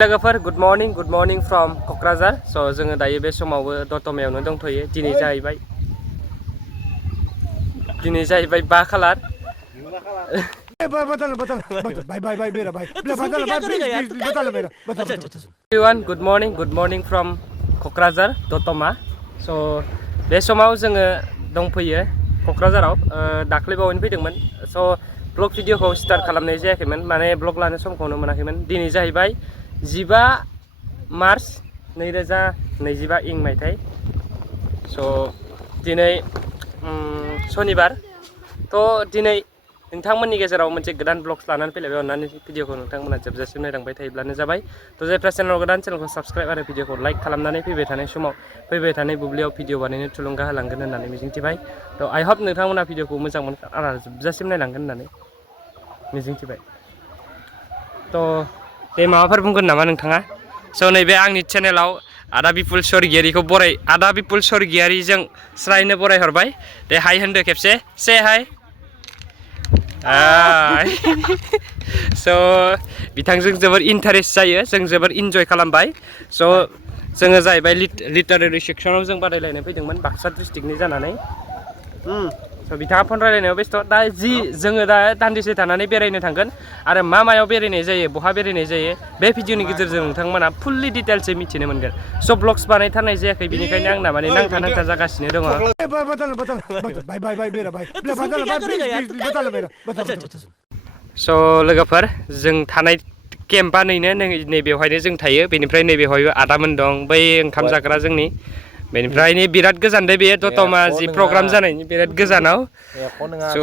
लोगोफोर good morning from Kokrajhar स' जोङो दायो बे समावबो दतमायावनो दंथ'यो दिनै जाहैबाय 5 खालार गुड मर्निं फ्रम क'क्राझार दतमा स' बे समाव जोङो दंफैयो क'क्राझाराव दाख्लैबावैनो फैदोंमोन स' ब्लग भिडिअखौ स्टार्ट खालामनाय जायाखैमोन माने ब्लग लानो समखौनो मोनाखैमोन दिनै जाहैबाय 15 मार्च 2025 इं मायथाइ स' दिनै शनिबार थ' दिनै नोंथांमोननि गेजेराव मोनसे गोदान ब्लग्स लानानै फैलायबाय अननानै भिडिअखौ नोंथांमोना जोबजासिम नायलांबाय थायोब्लानो जाबाय थ' जायफ्रा चेनेलाव गोदान चेनेलखौ साबस्क्राइब आरो भिडिअखौ लाइक खालामनानै फैबाय थानाय बुब्लियाव भिडिअ बानायनो थुलुंगा होलांगोन होननानै मिजिंथिबाय थ' आइ होप नोंथांमोना भिडिअखौ मोजां मोनगोन आरो जोबजासिम नायलांगोन होननानै मिजिंथिबाय थ' दे माबाफोर बुंगोन नामा नोंथाङा स' नैबे आंनि चेनेलाव आदा बिपुल स्वर्गियारिखौ आदा बिपुल स्वर्गियारिजों स्रायनो बरायहरबाय दे हाय होनदो खेबसे से हाय स' बिथांजों जोबोर इन्टारेस्ट जायो जों जोबोर इन्जय खालामबाय स' जोङो जाहैबाय लिटारेरि सेक्सनाव जों बादायलायनो फैदोंमोन बाक्सा डिस्ट्रिक्टनि जानानै स' बिथाङा फन रायलायनायाव बेस्थ' दा जोङो दा दान्दिसे थानानै बेरायनो थांगोन आरो मायाव बेरायनाय जायो बहा बेरायनाय जायो बे भिडिअनि गेजेरजों नोंथांमोना फुल्लि डिटेल्सै मिथिनो मोनगोन स' ब्लग्स बानायथारनाय जायाखै बेनिखायनो आंना माने नांथा जागासिनो दङ स' लोगोफोर जों थानाय केम्पआ नैबेवहायनो जों थायो बेनिफ्राय नैबेवहायबो आदामोन दं बै ओंखाम जाग्रा जोंनि बेनिफ्राय नै बिराद गोजान दे बे दतमा जि प्रग्राम जानायनि बिराद गोजानाव स'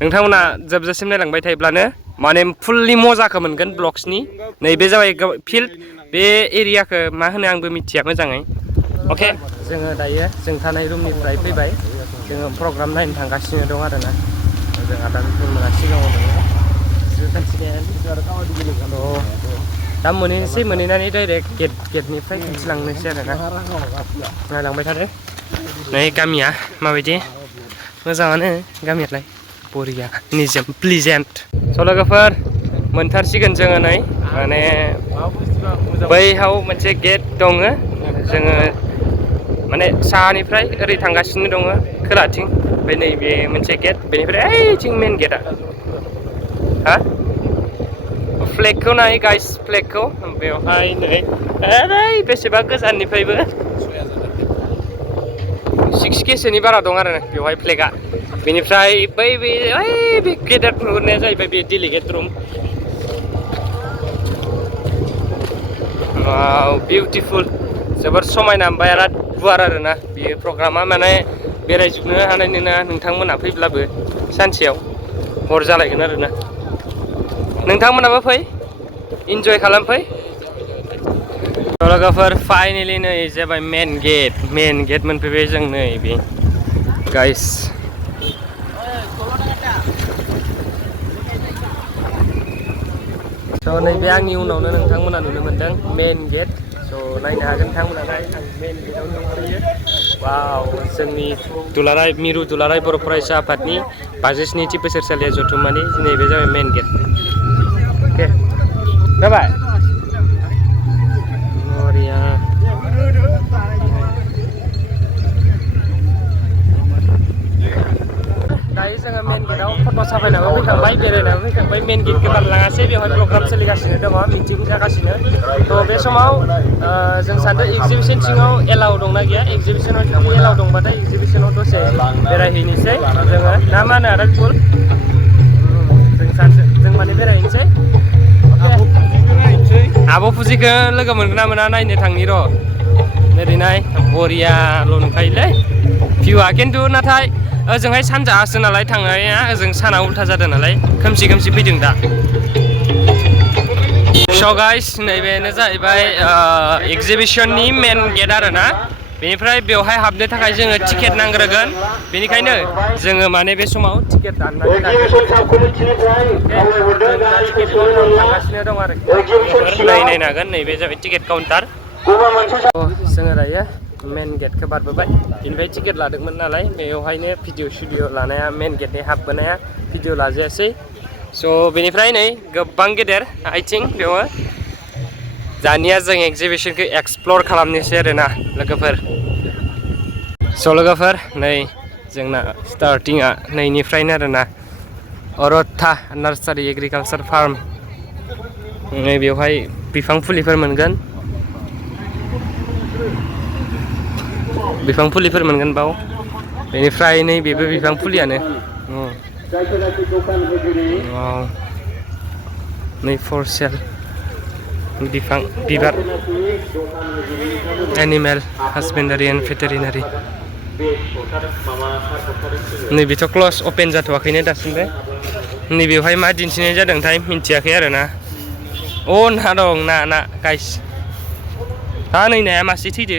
नोंथांमोना जोबजासिम नायलांबाय थायोब्लानो माने फुल्लि मजाखौ मोनगोन ब्लग्सनि नैबे जाबाय फिल्ड बे एरियाखौ मा होनो आंबो मिथिया मोजाङै अके जोङो दायो जों थानाय रुमनिफ्राय फैबाय जोङो प्रग्राम नायनो थांगासिनो दं आरोना जों आदामोना सिगाङाव दङ दा मोनहैनानै डाइरेक्ट गेटनिफ्राय दिन्थिलांनोसै आरोना नायलांबाय थादो नै गामिया माबायदि मोजाङानो गामियालाय बरिया निजोम प्लिजेन्ट स' लोगोफोर मोनथारसिगोन जोङो नै माने बैहाव मोनसे गेट दङ जोङो माने साहानिफ्राय ओरै थांगासिनो दङ खोलाथिं ओमफ्राय नैबे मोनसे गेट बेनिफ्राय ओइथिं मेन गेटआ हा फ्लेगखौ नाय गाइस फ्लेगखौ बेवहाय नै ओरै बेसेबा गोजाननिफ्रायबो 6Kसोनि बारा दं आरो बेवहाय फ्लेगआ बेनिफ्राय बे गेदेर नुहुरनाया जाहैबाय बे डेलिगेट रुम बिउटिफुल जोबोर समायना बिराद गुवार आरोना बेयो प्रग्रामा माने बेरायजोबनो हानाय नङा नोंथांमोना फैब्लाबो सानसेयाव हर जालायगोन आरोना नोंथांमोनाबो फै इन्जय खालामफै लोगोफोर फाइनेलि नै जाबाय मेन गेट मोनफैबाय जों नै बे गाइस स' नैबे आंनि उनावनो नोंथांमोना नुनो मोनदों मेन गेट स' नायनो हागोन नोंथांमोना आं मेन गेटआव दंफैयो वाव जोंनि मिरु दुलाराय बर' फरायसा आफादनि 57थि बोसोरसालिया जथुम्मानि नैबे जाबाय मेन गेट अके जाबाय बरिया दायो जोङो मेन गेटआव फट' साफायनाबो फैखांबाय बेरायनाबो फैखांबाय मेन गेटखौ बारलाङासै बेवहाय प्रग्राम सोलिगासिनो दङ मिटिं जागासिनो थ' बे समाव जों सानदों एक्जिबिसन सिङाव एलाउ दंना गैया एक्जिबिसनाव जुदि एलाउ दंबाथाय एक्जिबिसनाव दसे बेरायहैनोसै जोङो ना मा होनो आदा बिपुल जों माने बेरायहैनोसै आब' फुजिखौ लोगो मोनगोन ना मोना नायनो थांनि र' ओरैनाय बरियाल' नुखायोलै भिउआ खिन्थु नाथाय ओजोंहाय सानजासो नालाय थांनाया ओजों साना उल्था जादों नालाय खोमसि फैदों दा स' गाइस नैबेनो जाहैबाय एक्जिबिसननि मेन गेट आरोना बेनिफ्राय बेवहाय हाबनो थाखाय जोङो टिकेट नांग्रोगोन बेनिखायनो जोङो माने बे समाव टिकेट दाननानै थांगासिनो दं आरोखि नायनो हागोन नैबे जाबाय टिकेट काउन्टार जोङो दायो मेन गेटखौ बारबोबाय बेनिफ्राय टिकेट लादोंमोन नालाय बेवहायनो भिडिअ लानाया मेन गेटनि हाबबोनाया भिडिअ लाजायासै स' बेनिफ्राय नै गोबां गेदेर आइ थिंक बेवहाय दानिया जों एक्जिबिशनखौ एक्सप्लर खालामनोसै आरोना लोगोफोर स' लोगोफोर नै जोंना स्टार्टिंआ नैनिफ्रायनो आरोना अरथा नार्सारि एग्रिकालचार फार्म नै बेवहाय बिफां फुलिफोर मोनगोन बाव बेनिफ्राय नै बेबो बिफां फुलियानो नै फर सेल बिफां बिबार एनिमेल हासबेन्डारि एन्ड भेटेरिनारि नैबेथ' क्लस अपेन जाथ'वाखैनो दासिमबो नैबेवहाय मा दिन्थिनाय जादोंथाय मिन्थियाखै आरोना अ ना दं ना गाइस हा नै नाया मासे थैदो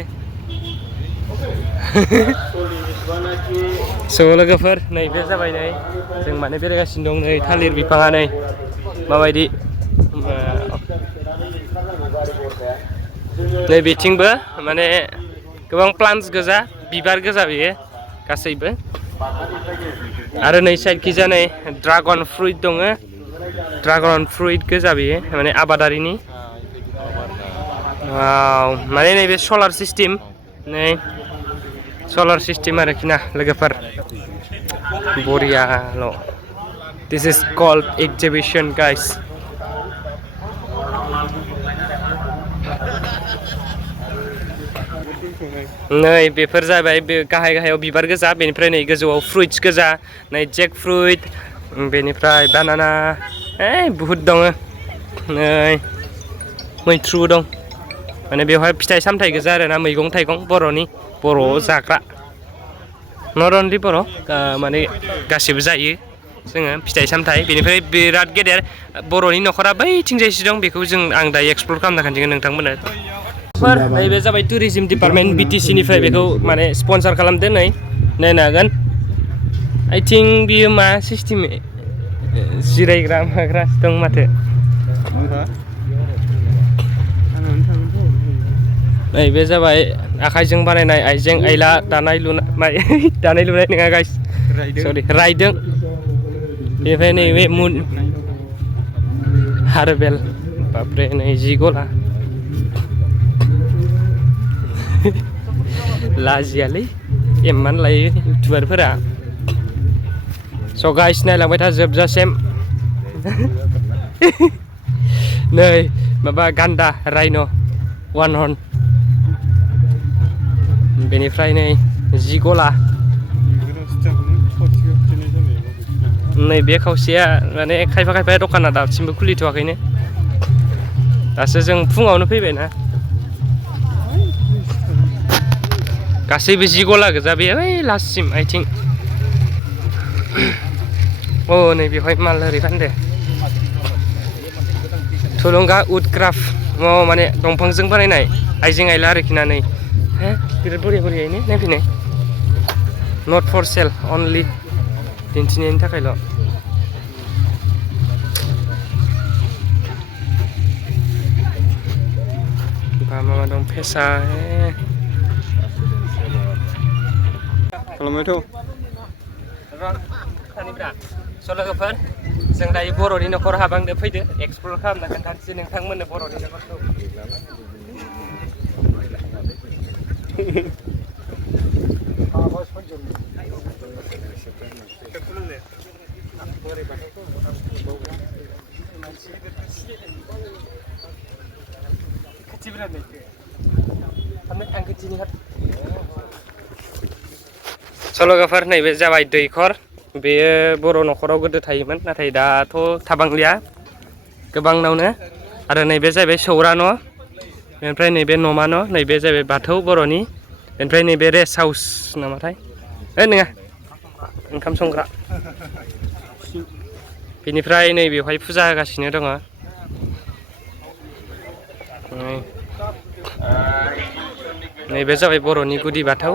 स' लोगोफोर नैबे जाबाय नै जों माने बेरायगासिनो दं नै थालिर बिफाङा नै माबायदि नै बिथिंबो माने गोबां प्लान्टस गोजा बिबार गोजा बेयो गासैबो आरो नै साइडखिजा नै ड्रागन फ्रुइट दङ ड्रागन फ्रुइट गोजा बेयो माने आबादारिनि माने नैबे सलार सिस्टेम नै सलार सिस्टेम आरोखि ना लोगोफोर बरियाल' दिस इज कल्ड एक्जिबिशन गाइस नै बेफोर जाबाय बे गाहायाव बिबार गोजा बेनिफ्राय नै गोजौआव फ्रुइट्स गोजा नै जेक फ्रुइट बेनिफ्राय बानाना बुहुद दङ नै मैथ्रुबो दं माने बेवहाय फिथाइ सामथाइ गोजा आरोना मैगं थाइगं बर' जाग्रा नट अनलि बर' माने गासिबो जायो जोङो फिथाइ सामथाइ बेनिफ्राय बिराद गेदेर बर'नि न'खरा बैथिंजायसो दं बेखौ आं दायो एक्सप्लर खालामना खोन्थिगोन नोंथांमोननो नैबे जाबाय टुरिजम डिपार्टमेन्ट BTC निफ्राय बेखौ माने स्पन्सार खालामदो नै नायनो हागोन आइ थिंक बियो मा सिस्टेम जिरायग्रा माग्रा दं माथो नैबे जाबाय आखाइजों बानायनाय आइजें आइला दानाय लुनाय नङा गाइस सरि रायदों बेनिफ्राय नैबे मुन हारबेल बाब्रे नै जि गला लाजियालै एमान लायो इउटुबारफोरा स' गाइस नायलांबाय था जोबजासिम नै माबा गान्दा राइन' वान हर्न बेनिफ्राय नै जि गला नै बे खावसेया माने खायफा दखाना दासिमबो खुलिथ'वाखैनो दासो जों फुङावनो फैबायना गासैबो जि गला गोजा बे ओइ लास्टसिम आइ थिंक अ नै बेवहाय माल ओरै फानदो थुलुंगा उड क्राफ्ट माने दंफांजों बानायनाय आइजें आइला आरोखि ना नै बिराद बरियायैनो नायफैनाय नट फर सेल अनलि दिन्थिनायनि थाखायल' मा दं फेसा स' लोगोफोर जों दायो बर'नि न'खर हाबांदो फैदो एक्सप्लर खालामना खोन्थानोसै नोंथांमोननो बर'नि न'खरखौ स' लोगोफोर नैबे जाबाय दैखर बेयो बर' न'खराव गोदो थायोमोन नाथाय दाथ' थाबांलिया गोबांनावनो आरो नैबे जाहैबाय सौरा न' बेनिफ्राय नैबे न'मा न' नैबे जाहैबाय बाथौ बर'नि बेनिफ्राय नैबे रेस्ट हाउस नामाथाय नङा ओंखाम संग्रा बेनिफ्राय नै बेवहाय फुजा होगासिनो दङ नैबे जाबाय बर'नि गुदि बाथौ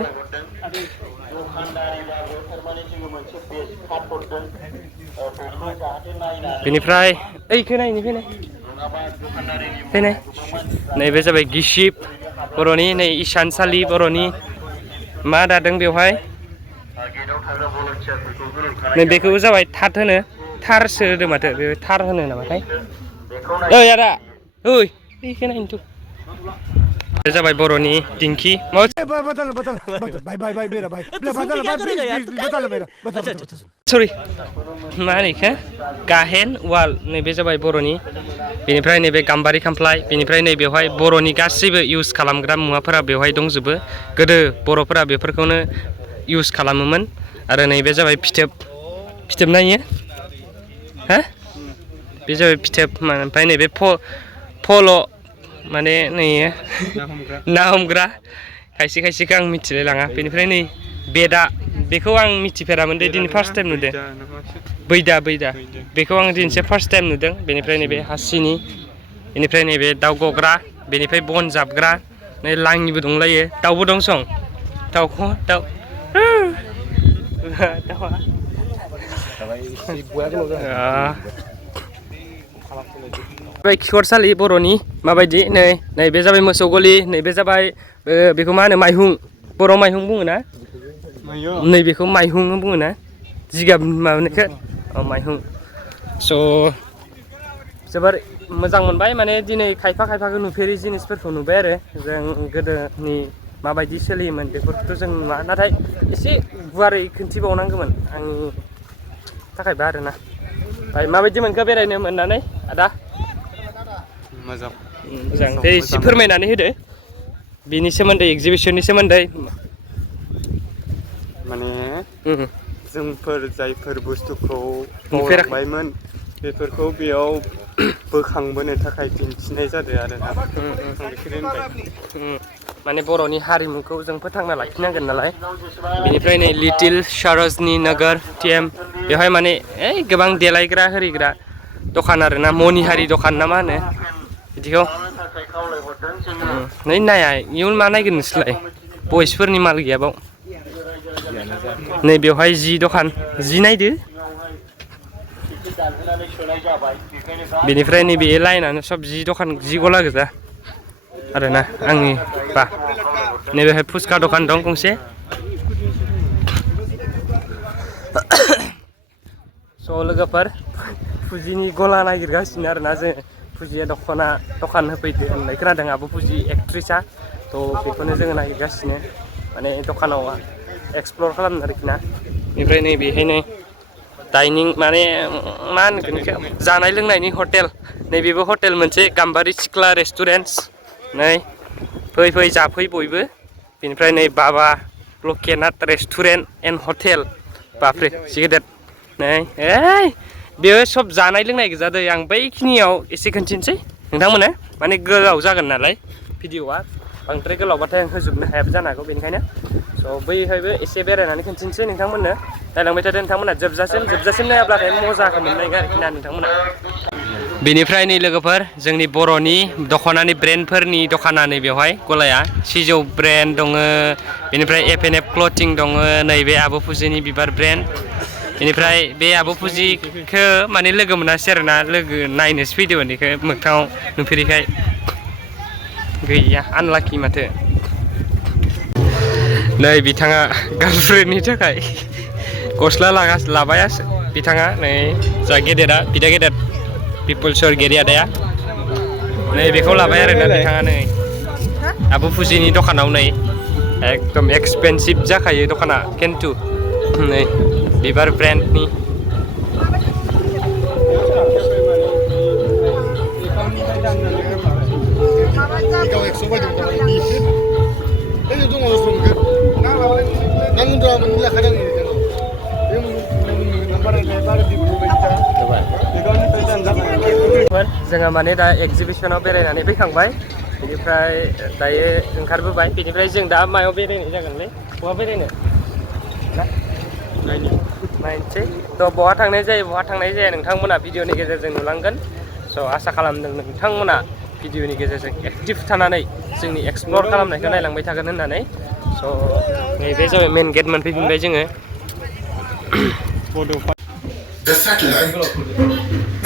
बेनिफ्राय ओइखौ नायनो फैनाय नैबे जाबाय गिसिब बर'नि नै इसानसालि बर'नि मा दादों बेवहाय नै बेखौबो जाबाय थाथ होनो थारसो होदो माथो बे थार होनो नामाथाय ओइ आदा ओइ बेखौ नायनोथ' बे जाबाय बर'नि दिंखि सरि मा होनो इखो गाहेन उवाल नैबे जाबाय बर'नि बेनिफ्राय नैबे गाम्बारि खामफ्लाय बेनिफ्राय नैबेवहाय बर'नि गासैबो इउज खालामग्रा मुवाफोरा बेवहाय दंजोबो गोदो बर'फोरा बेफोरखौनो इउज खालामोमोन आरो नैबे जाबाय फिथोब नायो हा बे जाबाय फिथोब ओमफ्राय नैबे फल' माने नै ना हमग्रा खायसे खायसेखौ आं मिथिलाय लाङा बेनिफ्राय नै बेखौ आं मिथिफेरामोन दे दिनै फार्स्ट टाइम नुदों बैदा बेखौ आं दिनैसो फार्स्ट टाइम नुदों बेनिफ्राय नैबे हासिनि बेनिफ्राय नैबे दाउ गग्रा बेनिफ्राय बन जाबग्रा नै लाङिबो दंलायो दाउबो दं सं दाउखौ बे खिखरसालि बर'नि माबायदि नैबे जाबाय मोसौ गलि नैबे जाबाय बेखौ मा होनो माइहुं बर' माइहुं बुङो ना नैबेखौ माइहुं बुङो ना जिगाब माबानायखौ माइहुं स' जोबोर मोजां मोनबाय माने दिनै खायफाखौ नुफेरि जिनिसफोरखौ नुबाय आरो जों गोदोनि माबायदि सोलियोमोन बेफोरखौथ' जों नुवा नाथाय एसे गुवारै खोन्थिबावनांगौमोन आंनि थाखायबा आरोना ओमफ्राय माबायदि मोनखो बेरायनो मोननानै आदा मोजां दे एसे फोरमायनानै होदो बेनि सोमोन्दै एगजिबिसननि सोमोन्दै माने जोंफोर जायफोर बुस्थुखौ बावलांबायमोन बेफोरखौ बेयाव बोखांबोनो थाखाय दिन्थिनाय जादों आरोना माने बर'नि हारिमुखौ जों फोथांना लाखिनांगोन नालाय बेनिफ्राय नै लिटिल सारसनि नोगोर टिएम बेवहाय माने गोबां देलायग्रा होरिग्रा दखान आरोना मनिहारि दखान ना मा होनो बिदिखौ नै नाया इयुन मा नायगोन नोंसोरलाय बयसफोरनि माल गैया बाव नै बेवहाय जि दखान जि नायदो बेनिफ्राय नैबे लाइनानो सब जि दखान जि गला गोजा आरोना आंनि बा नैबेहाय फुसका दखान दं गंसे स' लोगोफोर फुजिनि गला नागिरगासिनो आरोना जों फुजिया दखान होफैदो होननाय खोनादों आब' फुजि एक्ट्रिसा थ' बेखौनो जोङो नागिरगासिनो माने दखानाव एक्सप्लर खालामनो आरोखि ना बेनिफ्राय नैबेहायनो डाइनिं माने मा होनगोन बेखौ जानाय लोंनायनि हटेल नैबेबो हटेल मोनसे गाम्बारि सिख्ला रेस्टुरेन्टस नै फै जाफै बयबो बेनिफ्राय नै बाबा लकेनाथ रेस्टुरेन्ट एन्ड हटेल बाफ्रे सि गेदेर नै बेयो सब जानाय लोंनाय गोजा दै आं बैखिनियाव एसे खोन्थिनोसै नोंथांमोना माने गोलाव जागोन नालाय भिडिअ'आ बांद्राय गोलावबाथाय आं होजोबनो हायाबो जानो हागौ बेनिखायनो स' बैहायबो एसे बेरायनानै खोन्थिनोसै नोंथांमोननो नायलांबाय थादो नोंथांमोना जोबजासिम नायाब्लाथाय मजाखौ मोननाय आरोखि ना नोंथांमोना बेनिफ्राय नै लोगोफोर जोंनि बर'नि दख'नानि ब्रेन्डफोरनि दखाना नै बेवहाय गलाया सिजौ ब्रेन्ड दङ बेनिफ्राय एफ क्लथिं दङ नैबे आब' फुजिनि बिबार ब्रेन्ड बेनिफ्राय बे आब' फुजिखौ माने लोगो मोनासै आरोना लोगो नायनोसो फैदोंमोन बेखौ मोगथाङाव नुफेरिखाय गैया आनलाखि माथो नै बिथाङा गार्लफ्रेन्डनि थाखाय गस्ला लाबायासो बिथाङा नै जा गेदेरा बिदा गेदेर पिपल स्वर्गयारि आदाया नै बेखौ लाबाय आरोना बिथाङा नै आब' फुजिनि दखानाव नै एकदम एक्सपेनसिभ जाखायो दखाना खिन्थु नै बिबार ब्रेन्डनि जोङो माने दा एक्जिबिसनाव बेरायनानै फैखांबाय बेनिफ्राय दायो ओंखारबोबाय बेनिफ्राय जों दा मायाव बेरायनाय जागोनलै बहा बेरायनो नायनोसै थ' बहा थांनाय जाया नोंथांमोना भिडिअनि गेजेरजों नुलांगोन स' आसा खालामदों नोंथांमोना भिडिअनि गेजेरजों एक्टिभ थानानै जोंनि एक्सप्लर खालामनायखौ नायलांबाय थागोन होननानै स' नैबे जाबाय मेन गेट मोनफैफिनबाय जोङो The satellite.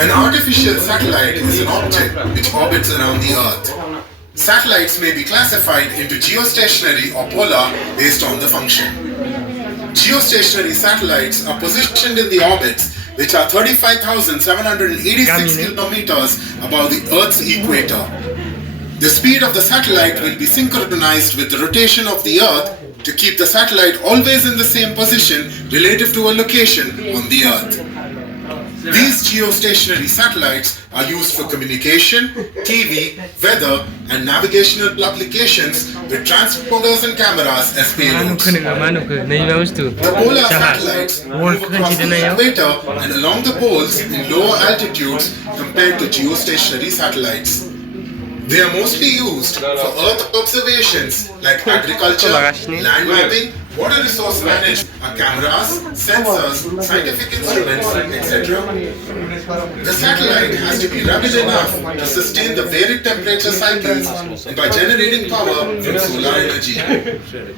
An artificial satellite is an object which orbits around the Earth. Satellites may be classified into geostationary or polar based on the function. Geostationary satellites are positioned in the orbits which are 35,786 kilometers above the Earth's equator. The speed of the satellite will be synchronized with the rotation of the Earth to keep the satellite always in the same position relative to a location on the Earth. These geostationary satellites are used for communication, TV, weather, and navigational applications with transponders and cameras as payloads. The polar satellites move across the equator and along the poles in lower altitudes compared to geostationary satellites. They are mostly used for Earth observations like agriculture, land mapping, water resource management, cameras, sensors, scientific instruments, etc. The satellite has to be rugged enough to sustain the varied temperature cycles by generating power from solar energy.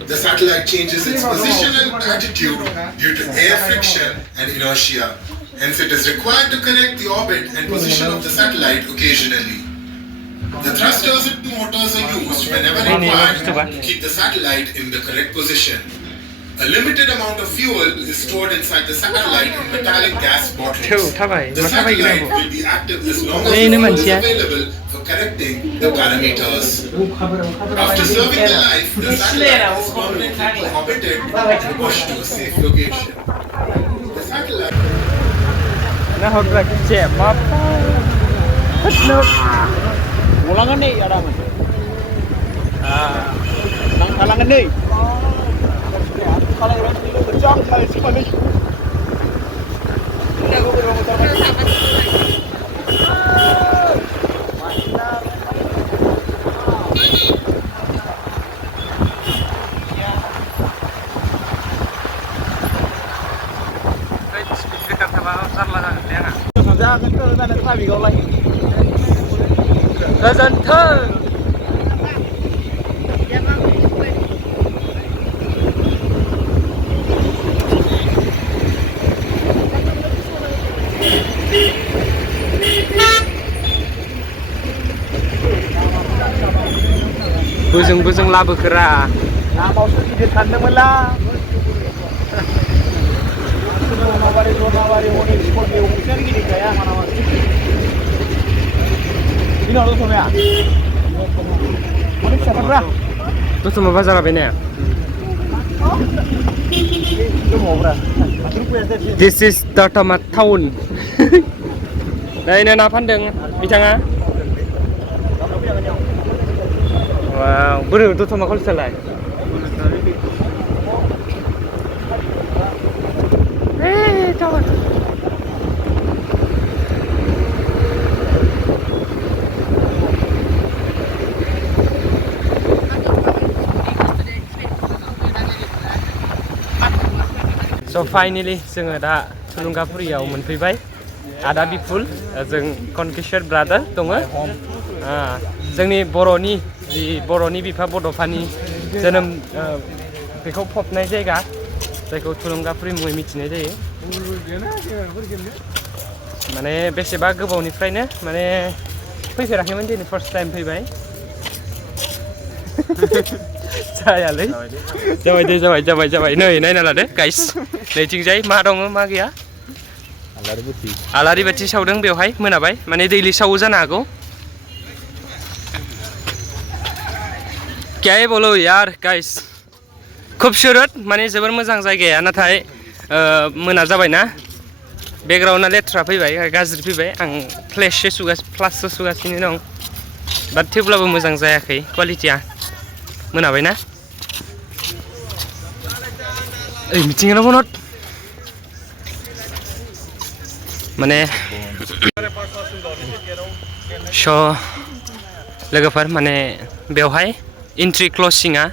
The satellite changes its position and attitude due to air friction and inertia. Hence, it is required to correct the orbit and position of the satellite occasionally. The thrusters and motors are used whenever required to keep the satellite in the correct position. A limited amount of fuel is stored inside the satellite in metallic gas bottles. The satellite will be active as long as the fuel is available for correcting the parameters. After serving the life, the satellite is permanently deorbited and pushed to a safe location. The satellite... Ulangan nih ada mas. Nang halangan nih. Kalau orang dulu berjam kali sekali. Ini aku bermotor. Jangan tuh mana sabi kau lagi. Goजोन्थों बोजों लाबोखोरा लामावसो गिदिर सानदोंमोनलां जनावारि हनै school बेवहायसो गिदिरखाया मानामासि ini orang tuh ya, mana siapa berah? Tuh sama bazar apa ini? This is the tomat town. Nah ini apa pandang? Bicara? Wow, bener tuh sama kalau selai. Tomat. So finally जोङो दा थुलुंगाफुरियाव मोनफैबाय आदा बिपुल जों कनकेशर brother दङ जोंनि बर'नि बिफा बड'फानि जोनोम बेखौ फबनाय जायगा जायखौ थुलुंगाफुरि मुङै मिथिनाय जायो माने बेसेबा गोबावनिफ्रायनो माने फैफेराखैमोन दिनै फार्स्ट टाइम फैबाय जायालै जाबाय नै नायना लादो गाइस नैथिंजाय मा दङ मा गैया आलारि बाथि सावदों बेवहाय मोनाबाय माने दैलि सावो जानो हागौ क्या है बोलो यार गाइस खूबसूरत माने जोबोर मोजां जायगाया नाथाय मोना जाबायना बेकग्राउन्डआ लेथ्रा फैबाय गाज्रि फैबाय आं फ्लाससो सुगासिनो दं बाट थेवब्लाबो मोजां जायाखै क्वालिटिया मोनाबायना ओइ मिथिंगायाव बनत माने स लोगोफोर माने बेवहाय एन्ट्रि क्लसिंआ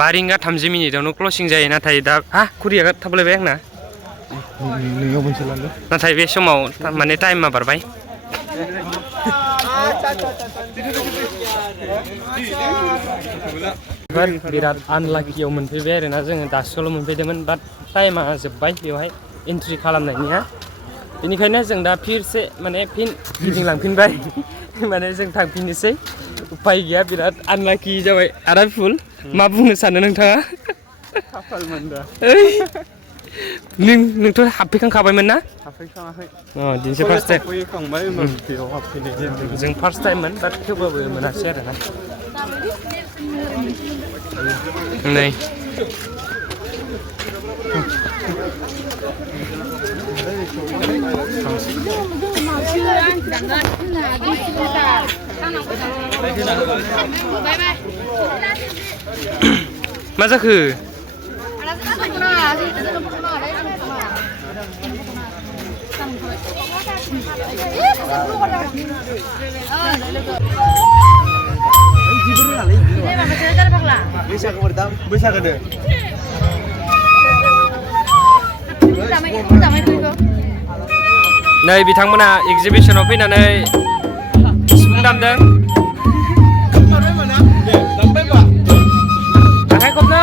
5 रिंगा 30 मिनिटावनो क्लसिं जायो नाथाय दा कुरियार थाबलायबाय आंना नाथाय बे समाव माने टाइमा बारबाय बिराद आनलाकियाव मोनफैबाय आरोना जोङो दासोल' मोनफैदोंमोन बाट टाइमा जोब्बाय बेवहाय एन्ट्रि खालामनायनिया बेनिखायनो जों दा फिरसे माने फिन गिदिंलांफिनबाय माने जों थांफिननोसै उपाय गैया बिराद आनलाकि जाबाय आदा फुल मा बुंनो सानो नोंथाङा खाफाल मोनदा नोंथ' हाबफैखांखाबायमोन ना? हाबफैखाङाखै। अ दिनैसो फार्स्ट टाइम फैखांबाय बेयाव हाबफैनाय जायाखै। जों फार्स्ट टाइममोन बाट थेवबाबो मोनासै आरोना नै मा जाखो? नै बिथांमोना एगजिबिसनाव फैनानै सिफुं दामदों आखाइ खबनो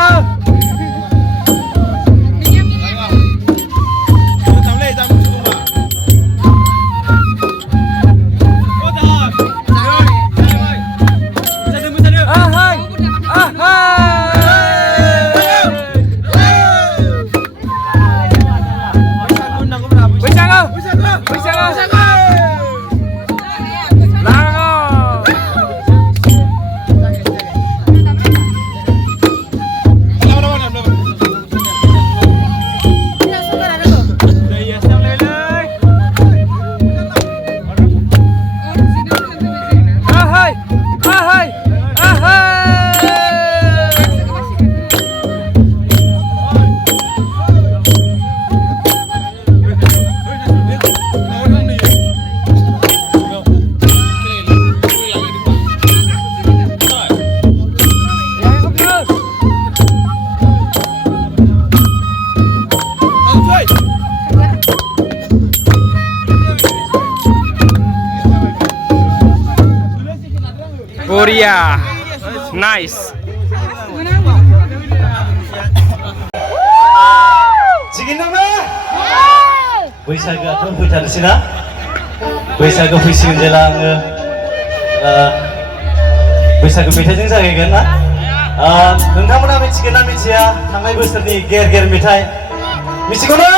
Korea, nice. Sigin dong deh. Bwisagu tuh fैथारनोसै ना? Bwisagu फैसिगोन जेला आङो बैसागु मेथाइजों जागायगोन ना? नोंथांमोना मिथिगोन ना मिथिया थांनाय बोसोरनि गेर गेर मेथाइ मिथिगौ ना?